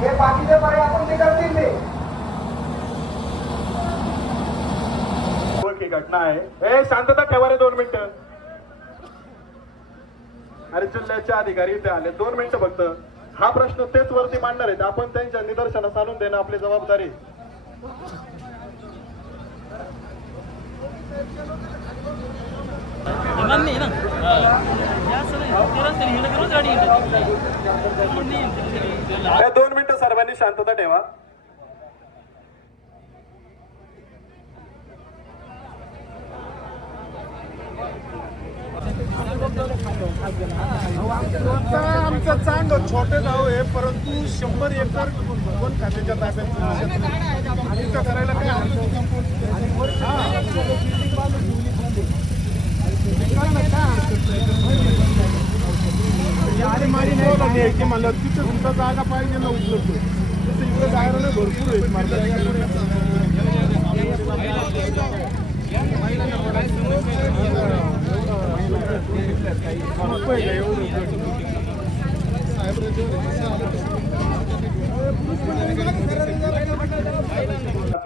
हे बाकीचे पर्याय आपण ते करतील ते घटना आहे. शांतता ठेवा रे दोन मिनिटं. अरे जिल्ह्याचे अधिकारी इथे आले. दोन मिनिटं फक्त. हा प्रश्न तेच वरती मांडणार आहेत. आपण त्यांच्या निदर्शनास आणून देणं आपली जबाबदारी दोन मिनिटं सर्वांनी शांतता ठेवा. आमचं चांगलं छोटे गाव आहे परंतु शंभर एकर वन खात्याच्या ताब्यात इथं करायला काय आणि माझी नाही. की मला तिथे तुमचा जागा पाहिजे ना उपलब्ध तिथे इकडे जायला भरपूर आहे पाच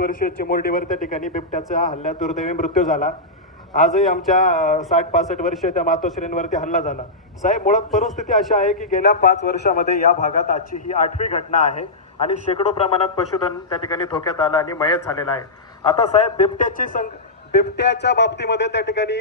वर्षीय चिमोरडीवर त्या ठिकाणी बिबट्याचा हल्ल्यात दुर्दैवी मृत्यू झाला. आजही आमच्या साठ पासष्ट वर्षीय त्या मातोश्रींवरती हल्ला झाला. साहेब मुळात परिस्थिती अशी आहे की गेल्या पाच वर्षामध्ये या भागात आजची ही आठवी घटना आहे आणि शेकडो प्रमाणात पशुधन त्या ठिकाणी धोक्यात आलं आणि मयत झालेलं आहे. आता साहेब बिबट्याची संख बिबट्याच्या बाबतीमध्ये त्या ठिकाणी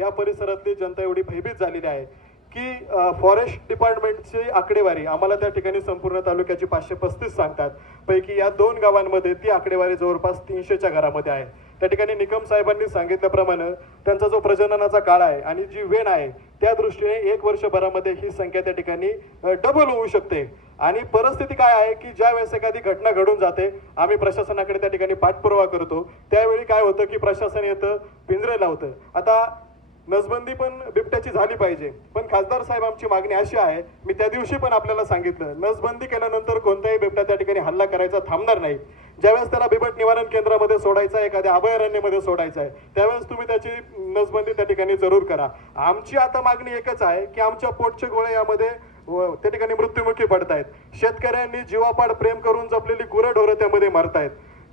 या परिसरातली जनता एवढी भयभीत झालेली आहे की फॉरेस्ट डिपार्टमेंटची आकडेवारी आम्हाला त्या ठिकाणी संपूर्ण तालुक्याची पाचशे पस्तीस सांगतात. पैकी या दोन गावांमध्ये ती आकडेवारी जवळपास तीनशेच्या घरामध्ये आहे. त्या ठिकाणी निकम साहेबांनी सांगितल्याप्रमाणे त्यांचा जो प्रजननाचा काळ आहे आणि जी वेण आहे त्या दृष्टीने एक वर्षभरामध्ये ही संख्या त्या ठिकाणी डबल होऊ शकते. आणि परिस्थिती काय आहे की ज्या वेळेस एखादी घटना घडून जाते आम्ही प्रशासनाकडे त्या ठिकाणी पाठपुरावा करतो त्यावेळी काय होतं की प्रशासन येतं पिंजरे लावतं. आता नसबंदी पण बिबट्याची झाली पाहिजे. पण खासदार साहेब आमची मागणी अशी आहे मी त्या दिवशी पण आपल्याला सांगितलं नसबंदी केल्यानंतर कोणताही बिबट्या त्या ठिकाणी हल्ला करायचा थांबणार नाही. ज्यावेळेस त्याला बिबट निवारण केंद्रामध्ये सोडायचा आहे एखाद्या अभयारण्यामध्ये सोडायचं आहे त्यावेळेस तुम्ही त्याची नसबंदी त्या ठिकाणी जरूर करा. आमची आता मागणी एकच आहे की आमच्या पोटचे गोळे यामध्ये त्या ठिकाणी मृत्युमुखी पडतायत. शेतकऱ्यांनी जीवापाड प्रेम करून जपलेली गुरंढोरं त्यामध्ये मरतायत.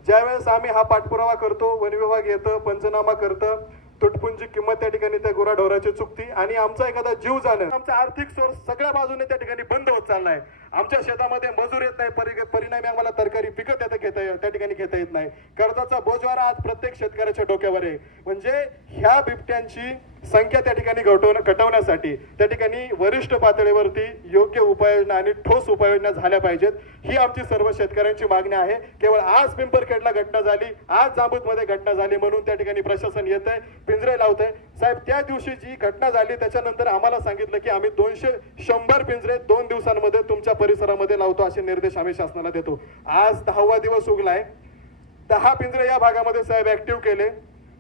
ज्यावेळेस आम्ही हा पाठपुरावा करतो वन विभाग येतं पंचनामा करतं तुटपुंजी किंमत त्या ठिकाणी त्या गुराढोराची चुकती आणि आमचा एखादा जीव जाणं. आमचा आर्थिक सोर्स सगळ्या बाजूने त्या ठिकाणी बंद होत चाललाय. आमच्या शेतामध्ये मजूर येत नाही परि- परिणामी आम्हाला तरकारी पिकत येतं घेता त्या ठिकाणी घेता येत नाही. कर्जाचा बोजवारा आज प्रत्येक शेतकऱ्याच्या डोक्यावर आहे. म्हणजे ह्या बिबट्यांची संख्या त्या ठिकाणी घटवणं घटवण्यासाठी त्या ठिकाणी वरिष्ठ पातळीवरती योग्य उपाययोजना आणि ठोस उपाययोजना झाल्या पाहिजेत. ही आमची सर्व शेतकऱ्यांची मागणी आहे. केवळ आज पिंपरखेडला घटना झाली आज जांबूतमध्ये घटना झाली म्हणून त्या ठिकाणी प्रशासन येत आहे पिंजरे लावत आहे. साहेब त्या दिवशी जी घटना झाली त्याच्यानंतर आम्हाला सांगितलं की आम्ही दोनशे शंभर पिंजरे दोन दिवसांमध्ये तुमच्या परिसरामध्ये लावतो असे निर्देश आम्ही शासनाला देतो. आज दहावा दिवस उगलाय. दहा पिंजरे या भागामध्ये साहेब ऍक्टिव्ह केले.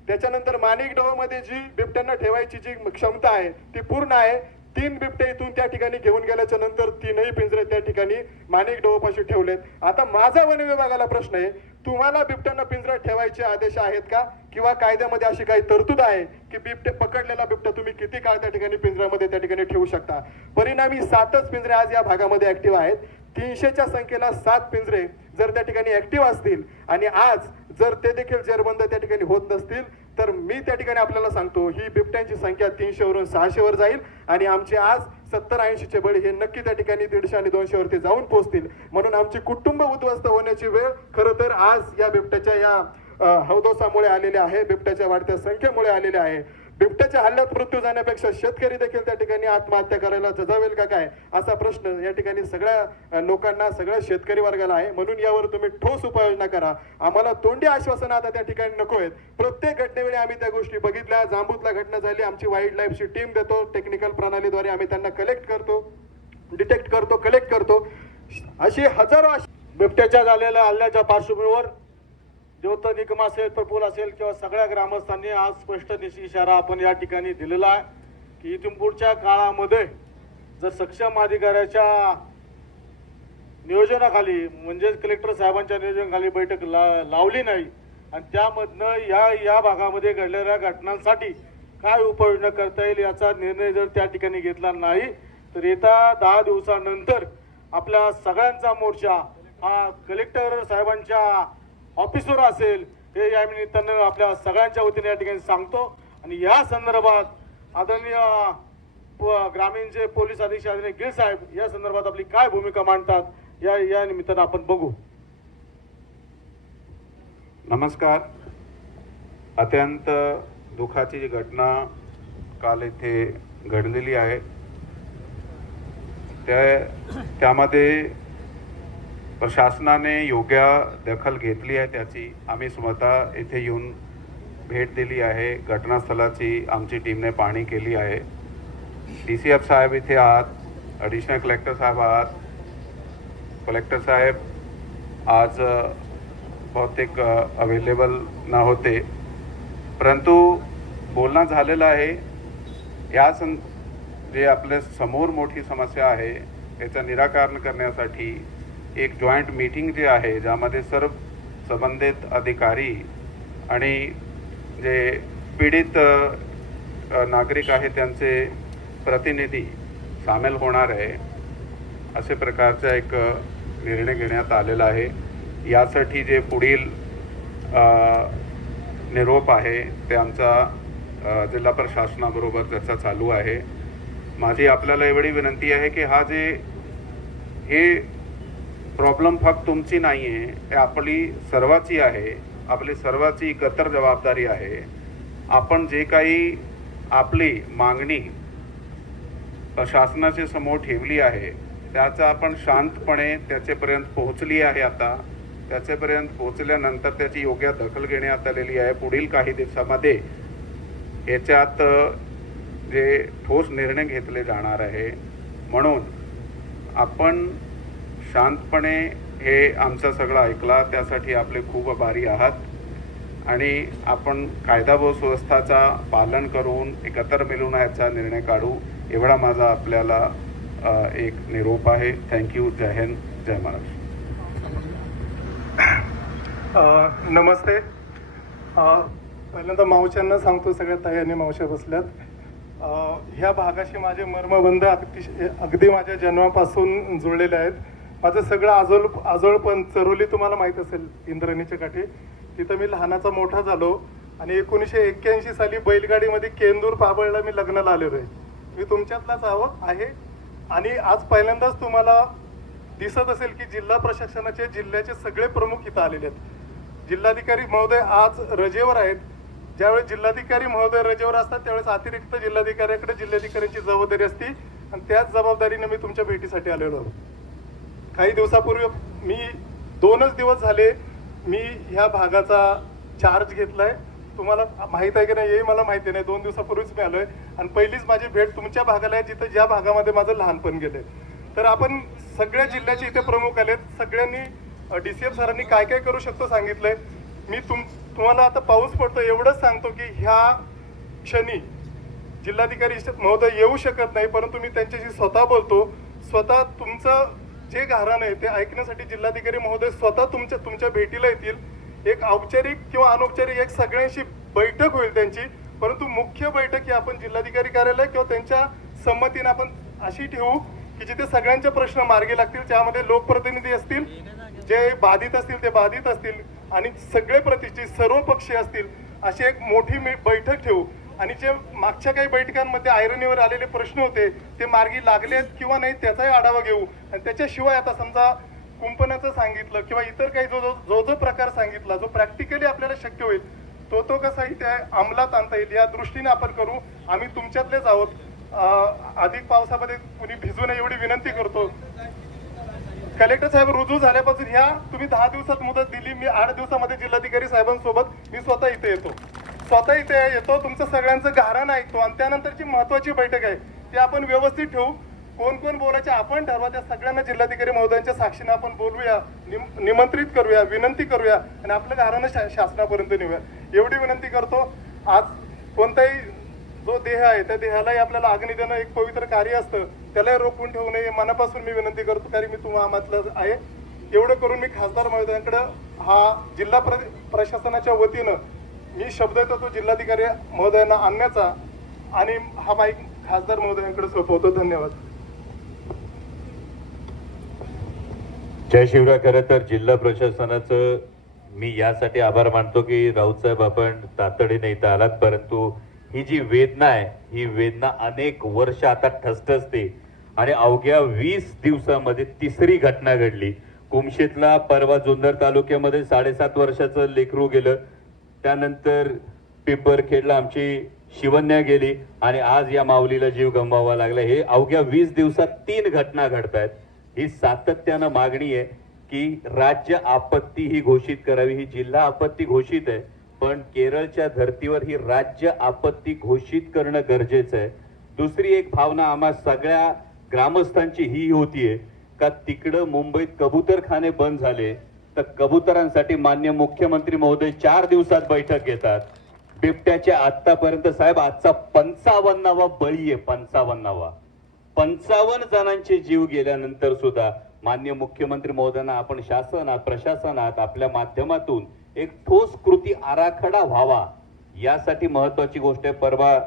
त्याच्यानंतर माणिकमध्ये जी बिबट्यांना ठेवायची जी क्षमता आहे ती पूर्ण आहे. तीन बिबटे इथून त्या ठिकाणी घेऊन गेल्याच्यानंतर तीनही पिंजरे त्या ठिकाणी माणिक डोहपाशी ठेवलेत. आता माझा वन विभागाला प्रश्न आहे तुम्हाला बिबट्यांना पिंजऱ्यात ठेवायचे आदेश आहेत का? किंवा कायद्यामध्ये अशी काही तरतूद आहे की बिबटे पकडलेला बिबटा तुम्ही किती काळ त्या ठिकाणी पिंजऱ्यामध्ये त्या ठिकाणी ठेवू शकता? परिणामी सातच पिंजरे आज या भागामध्ये ऍक्टिव्ह आहेत. तीनशेच्या संख्येला सात पिंजरे जर त्या ठिकाणी ऍक्टिव्ह असतील आणि आज जर ते देखील जेरबंद त्या ठिकाणी होत नसतील तर मी त्या ठिकाणी आपल्याला सांगतो ही बिबट्यांची संख्या तीनशेवरून सहाशेवर जाईल आणि आमचे आज सत्तर ऐंशीचे बळी हे नक्की त्या ठिकाणी दीडशे आणि दोनशे वरती जाऊन पोहोचतील. म्हणून आमची कुटुंब उद्ध्वस्त होण्याची वेळ खरं तर आज या बिबट्याच्या या हौदोसामुळे आलेले आहे. बिबट्याच्या वाढत्या संख्येमुळे आलेले आहे. बिबट्याच्या हल्ल्यात मृत्यू जाण्यापेक्षा शेतकरी देखील त्या ठिकाणी आत्महत्या करायला जजावेल का काय? असा प्रश्न या ठिकाणी सगळ्या लोकांना सगळ्या शेतकरी वर्गाला आहे. म्हणून यावर तुम्ही ठोस उपाययोजना करा. आम्हाला तोंडी आश्वासन आता त्या ठिकाणी नको आहेत. प्रत्येक घटनेवेळी आम्ही त्या गोष्टी बघितल्या. जांबूतला घटना झाली. आमची वाईल्ड लाईफची टीम देतो. टेक्निकल प्रणालीद्वारे आम्ही त्यांना कलेक्ट करतो. डिटेक्ट करतो कलेक्ट करतो. अशी हजारो बिबट्याच्या झालेल्या हल्ल्याच्या पार्श्वभूमीवर देवत निगम असेल प्रपोल असेल किंवा सगळ्या ग्रामस्थांनी आज स्पष्ट इशारा आपण या ठिकाणी दिलेला आहे की इथून पुढच्या काळामध्ये जर सक्षम अधिकाऱ्याच्या नियोजनाखाली म्हणजेच कलेक्टर साहेबांच्या नियोजनाखाली बैठक ला लावली नाही आणि त्यामधनं या या भागामध्ये घडलेल्या घटनांसाठी काय उपाययोजना करता येईल याचा निर्णय जर त्या ठिकाणी घेतला नाही तर येत्या दहा दिवसानंतर आपल्या सगळ्यांचा मोर्चा हा कलेक्टर साहेबांच्या ऑफिसवर असेल हे या निमित्तानं आपल्या सगळ्यांच्या वतीने या ठिकाणी सांगतो. आणि या संदर्भात आदरणीय प- ग्रामीणचे पोलीस अधीक्षक आदरणीय गिल साहेब या संदर्भात आपली काय भूमिका मांडतात या या निमित्तानं आपण बघू. नमस्कार. अत्यंत दुःखाची जी घटना काल इथे घडलेली आहे त्या त्यामध्ये प्रशासनाने योग्य दखल घेतली आहे त्याची. आम्ही स्वतः इथे येऊन भेट दिली आहे. घटनास्थळाची आमची टीमने पाहणी केली आहे. डी सी एफ साहेब इथे आहात. ॲडिशनल कलेक्टर साहेब आहात. कलेक्टर साहेब आज बहुतेक अवेलेबल न होते. परंतु बोलणं झालेलं आहे. या सं जे आपल्यासमोर मोठी समस्या आहे याचं निराकरण करण्यासाठी एक जॉईंट मीटिंग जी आहे ज्यामध्ये सर्व संबंधित अधिकारी आणि जे पीडित नागरिक आहे त्यांचे प्रतिनिधी सामील होणार आहे असे प्रकारचा एक निर्णय घेण्यात आलेला आहे. यासाठी जे पुढील निरोप आहे ते आमचा जिल्हा प्रशासनाबरोबर चर्चा चालू आहे. माझी आपल्याला एवढी विनंती आहे की हा जे हे प्रॉब्लेम फक्त तुमची नाही आहे हे आपली सर्वाची आहे. आपली सर्वाची एकत्र जबाबदारी आहे. आपण जे काही आपली मागणी शासनाच्या समोर ठेवली आहे त्याचा आपण शांतपणे त्याच्यापर्यंत पोहोचली आहे आता. त्याच्यापर्यंत पोहोचल्यानंतर त्याची योग्य दखल घेण्यात आलेली आहे. पुढील काही दिवसामध्ये याच्यात जे ठोस निर्णय घेतले जाणार आहे. म्हणून आपण शांतपणे हे आमचं सगळं ऐकला त्यासाठी आपले खूप आभारी आहात. आणि आपण कायदा व सुव्यवस्थाचा पालन करून एकत्र मिळून याचा निर्णय काढू एवढा माझा आपल्याला एक निरोप आहे. Thank you Jai Hind. जय महाराष्ट्र. नमस्ते. पहिल्यांदा मावशांना सांगतो सगळ्या ताई आणि मावश्या बसल्यात. ह्या भागाशी माझे मर्मबंध अगदी अगदी माझ्या जन्मापासून जुळलेले आहेत. माझं सगळं आजोळ आजोळपण चरोली तुम्हाला माहीत असेल इंद्रणीच्या काठी. तिथं मी लहानाचा मोठा झालो आणि एकोणीसशे एक्क्याऐंशी साली बैलगाडीमध्ये केंदूर पाबळला मी लग्नाला आलेलो आहे. मी तुमच्यातलाच आहोत आहे. आणि आज पहिल्यांदाच तुम्हाला दिसत असेल की जिल्हा प्रशासनाचे जिल्ह्याचे सगळे प्रमुख इथं आलेले आहेत. जिल्हाधिकारी महोदय आज रजेवर आहेत. ज्यावेळेस जिल्हाधिकारी महोदय रजेवर असतात त्यावेळेस अतिरिक्त जिल्हाधिकाऱ्याकडे जिल्हाधिकाऱ्यांची जबाबदारी असते. आणि त्याच जबाबदारीने मी तुमच्या भेटीसाठी आलेलो आहोत. काही दिवसापूर्वी मी दोनच दिवस झाले मी ह्या भागाचा चार्ज घेतलाय. तुम्हाला माहीत आहे की नाही हे मला माहिती नाही. दोन दिवसापूर्वीच मी आलोय. आणि पहिलीच माझी भेट तुमच्या भागाला आहे जिथं ज्या भागामध्ये माझं लहानपण गेलंय. तर आपण सगळ्या जिल्ह्याचे इथे प्रमुख आलेत. सगळ्यांनी डी सी एफ सरांनी काय काय करू शकतो सांगितलंय. मी तुम तुम्हाला आता पाऊस पडतो एवढंच सांगतो की ह्या क्षणी जिल्हाधिकारी महोदय येऊ शकत नाही परंतु मी त्यांच्याशी स्वतः बोलतो. स्वतः तुमचं जे गारण आहे ते ऐकण्यासाठी जिल्हाधिकारी महोदय स्वतः तुमच्या तुमच्या भेटीला येतील. एक औपचारिक किंवा अनौपचारिक एक सगळ्यांशी बैठक होईल त्यांची. परंतु मुख्य बैठक ही आपण जिल्हाधिकारी कार्यालय किंवा त्यांच्या संमतीने आपण अशी ठेवू की जिथे सगळ्यांचे प्रश्न मार्गी लागतील त्यामध्ये लोकप्रतिनिधी असतील जे बाधित असतील ते बाधित असतील आणि सगळे प्रतिष्ठित सर्व पक्षी असतील अशी एक मोठी बैठक ठेवू. आणि जे मागच्या काही बैठकांमध्ये आयरनीवर आलेले प्रश्न होते ते मार्गी लागलेत किंवा नाही त्याचाही आढावा घेऊ. आणि त्याच्याशिवाय आता समजा कुंपणाचं सांगितलं किंवा इतर काही जो जो जो जो प्रकार सांगितला जो प्रॅक्टिकली आपल्याला शक्य होईल तो तो कसाही त्या अंमलात आणता येईल या दृष्टीने आपण करू. आम्ही तुमच्यातलेच आहोत. अधिक पावसामध्ये कुणी भिजू नये एवढी विनंती करतो. कलेक्टर साहेब रुजू झाल्यापासून ह्या तुम्ही दहा दिवसात मुदत दिली मी आठ दिवसामध्ये जिल्हाधिकारी साहेबांसोबत मी स्वतः इथे येतो. स्वतः इथे येतो तुमचं सगळ्यांचं गारण ऐकतो आणि त्यानंतरची महत्वाची बैठक आहे. ती आपण व्यवस्थित ठेवू. कोण कोण बोलायचे आपण ठरवा त्या सगळ्यांना जिल्हाधिकारी महोदयांच्या साक्षीने आपण बोलूया निम- निमंत्रित करूया विनंती करूया आणि आपलं गारणं शा- शासनापर्यंत नेऊया. एवढी विनंती करतो. आज कोणताही जो देह आहे त्या देहालाही आपल्याला अग्नी देणं एक पवित्र कार्य असतं. त्यालाही रोखून ठेवू नये मनापासून मी विनंती करतो कारण मी तुम्हाला आहे. एवढं करून मी खासदार महोदयांकडं हा जिल्हा प्र प्रशासनाच्या वतीनं मी शब्द येतो तो जिल्हाधिकारी महोदयांना आणण्याचा आणि हा माईक खासदार महोदयांकडे सोपवतो. धन्यवाद. जय शिवराय. खरं तर जिल्हा प्रशासनाचं मी यासाठी आभार मानतो की राऊतसाहेब आपण तातडीने इथं आलात परंतु ही जी वेदना आहे ही वेदना अनेक वर्ष आता ठसठसते आणि अवघ्या वीस दिवसामध्ये तिसरी घटना घडली. कुमशेतला परवा जुन्नर तालुक्यामध्ये साडेसात वर्षाचं लेकरू गेलं. त्यानंतर पिंपरखेडला आमची शिवन्या गेली आणि आज या माऊलीला जीव गमवावा लागला. हे अवघ्या वीस दिवसात तीन घटना घडत आहेत ही सातत्यानं मागणी आहे की राज्य आपत्ती ही घोषित करावी. ही जिल्हा आपत्ती घोषित आहे पण केरळच्या धर्तीवर ही राज्य आपत्ती घोषित करणं गरजेचं आहे. दुसरी एक भावना आम्हा सगळ्या ग्रामस्थांची ही होतीये का तिकडं मुंबईत कबूतरखाने बंद झाले तर कबुतरांसाठी मान्य मुख्यमंत्री महोदय चार दिवसात बैठक घेतात. बिबट्याच्या आतापर्यंत साहेब आजचा पंचावन्नावा बळी आहे पंचावन्नावा. पंचावन्न जणांचे जीव गेल्यानंतर सुद्धा मान्य मुख्यमंत्री महोदयांना आपण शासनात प्रशासनात आपल्या माध्यमातून एक ठोस कृती आराखडा व्हावा. यासाठी महत्वाची गोष्ट आहे परवा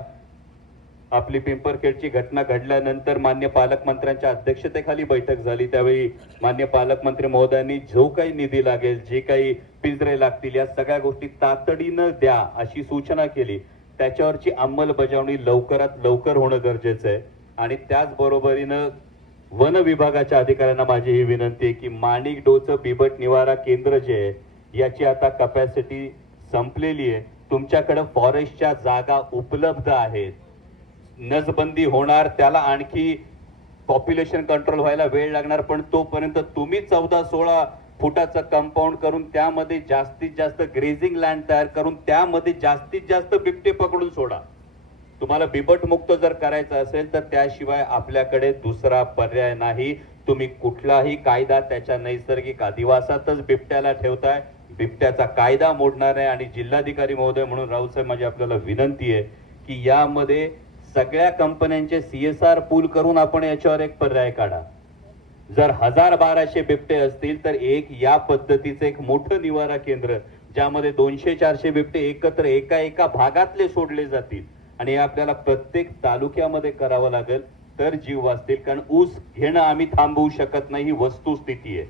आपली पिंपरखेडची घटना घडल्यानंतर मान्य पालकमंत्र्यांच्या अध्यक्षतेखाली बैठक झाली. त्यावेळी मान्य पालकमंत्री महोदयांनी जो काही निधी लागेल जे काही पिंजरे लागतील या सगळ्या गोष्टी तातडीनं द्या अशी सूचना केली. त्याच्यावरची अंमलबजावणी लवकरात लवकर होणं गरजेचं आहे. आणि त्याचबरोबरीनं वन विभागाच्या अधिकाऱ्यांना माझी ही विनंती आहे की माणिक डोचं बिबट निवारा केंद्र जे आहे याची आता कपॅसिटी संपलेली आहे. तुमच्याकडे फॉरेस्टच्या जागा उपलब्ध आहेत. नसबंदी होणार त्याला आणखी पॉप्युलेशन कंट्रोल व्हायला वेळ लागणार पण तोपर्यंत तुम्ही चौदा सोळा फुटाचं कंपाऊंड करून त्यामध्ये जास्तीत जास्त ग्रेझिंग लँड तयार करून त्यामध्ये जास्तीत जास्त बिबटे पकडून सोडा. तुम्हाला बिबट मुक्त जर करायचं असेल तर त्याशिवाय आपल्याकडे दुसरा पर्याय नाही. तुम्ही कुठलाही कायदा त्याच्या नैसर्गिक अधिवासातच बिबट्याला ठेवताय. बिबट्याचा कायदा मोडणार आहे आणि जिल्हाधिकारी महोदय म्हणून राऊतसाहेब माझी आपल्याला विनंती आहे की यामध्ये सगळ्या कंपन्यांचे सीएसआर पूल करून आपण याच्यावर एक पर्याय काढा. जर हजार बाराशे बिबटे असतील तर एक या पद्धतीचं एक मोठं निवारा केंद्र ज्यामध्ये दोनशे चारशे बिबटे एकत्र एका एका भागातले सोडले जातील आणि हे आपल्याला प्रत्येक तालुक्यामध्ये करावं लागेल तर जीव वाचतील. कारण ऊस घेणं आम्ही थांबवू शकत नाही ही वस्तुस्थिती आहे.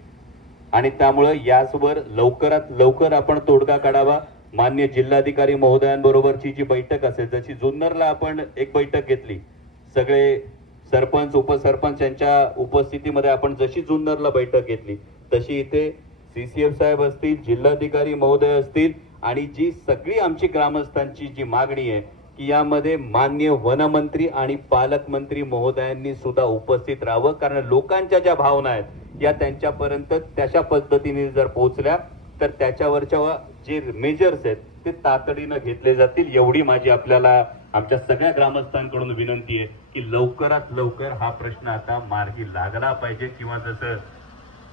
आणि त्यामुळं याचवर लवकरात लवकर आपण तोडगा काढावा. मान्य जिल्हाधिकारी महोदयांबरोबरची जी बैठक असेल जशी जुन्नरला आपण एक बैठक घेतली सगळे सरपंच उपसरपंच यांच्या उपस्थितीमध्ये आपण जशी जुन्नरला बैठक घेतली तशी इथे सी सी एफ साहेब असतील जिल्हाधिकारी महोदय असतील आणि जी सगळी आमची ग्रामस्थांची जी मागणी आहे की यामध्ये मान्य वनमंत्री आणि पालकमंत्री महोदयांनी सुद्धा उपस्थित राहावं कारण लोकांच्या ज्या भावना आहेत या त्यांच्यापर्यंत तशा पद्धतीने जर पोहोचल्या तर त्याच्यावरच्या जे मेजर्स आहेत ते तातडीनं घेतले जातील. एवढी माझी आपल्याला आमच्या सगळ्या ग्रामस्थांकडून विनंती आहे की लवकरात लवकर हा प्रश्न आता मार्गी लागला पाहिजे. किंवा जसं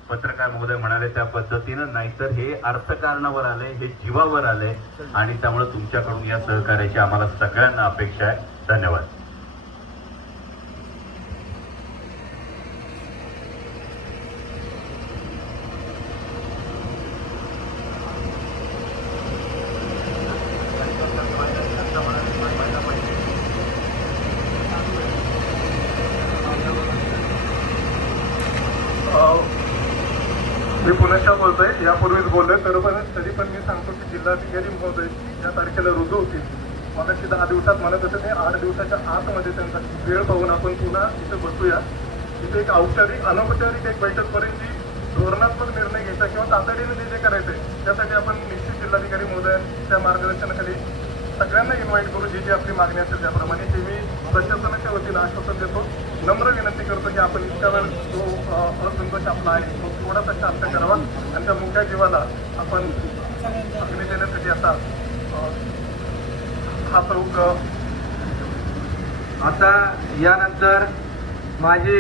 पत्रकार महोदय म्हणाले त्या पद्धतीनं नाहीतर हे अर्थकारणावर आलंय हे जीवावर आलंय. आणि त्यामुळे तुमच्याकडून या सहकार्याची आम्हाला सगळ्यांना अपेक्षा आहे. धन्यवाद. मी पुनश्च बोलतोय. यापूर्वीच बोललोय. तर पण तरी पण मी सांगतो की जिल्हाधिकारी महोदय या तारखेला रुजू होतील. मगाशी दहा दिवसात म्हणत होते ते आठ दिवसाच्या आतमध्ये त्यांचा वेळ पाहून आपण पुन्हा इथे बसूया. इथे एक औपचारिक अनौपचारिक एक बैठक करून जी धोरणात्मक निर्णय घ्यायचा किंवा तातडीने जे जे करायचंय त्यासाठी आपण निश्चित जिल्हाधिकारी महोदयांच्या मार्गदर्शनाखाली सगळ्यांना इन्व्हाइट करू जी जी आपली मागणी असेल त्याप्रमाणे ते मी प्रशासनाच्या वतीनं आश्वासन देतो. नम्र विनंती करतो की आपण इतका वेळ जो असंतोष आपला आहे तो थोडासा शांत करावा. आणि त्या मोठ्या जीवाला आपण अग्नी देण्यासाठी आता हा प्रमुख आता यानंतर माझे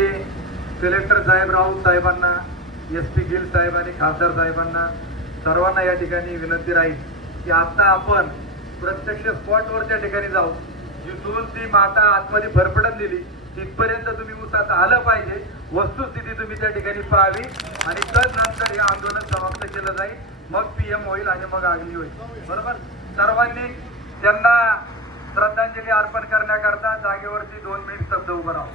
कलेक्टर साहेब राऊत साहेबांना एस पी गिल साहेब आणि खासदार साहेबांना सर्वांना या ठिकाणी विनंती राहील की आता आपण प्रत्यक्ष स्पॉटवरच्या ठिकाणी जाऊ जिथून ती माता आतमध्ये फरफडत दिली तिथपर्यंत तुम्ही उसात आलं पाहिजे. वस्तुस्थिती तुम्ही त्या ठिकाणी पाहावी आणि तदनंतर हे आंदोलन समाप्त केलं जाईल. मग पीएम होईल आणि मग आगली होईल. बरोबर? सर्वांनी त्यांना श्रद्धांजली अर्पण करण्याकरता जागेवरती दोन मिनिट स्तब्ध उभं राहू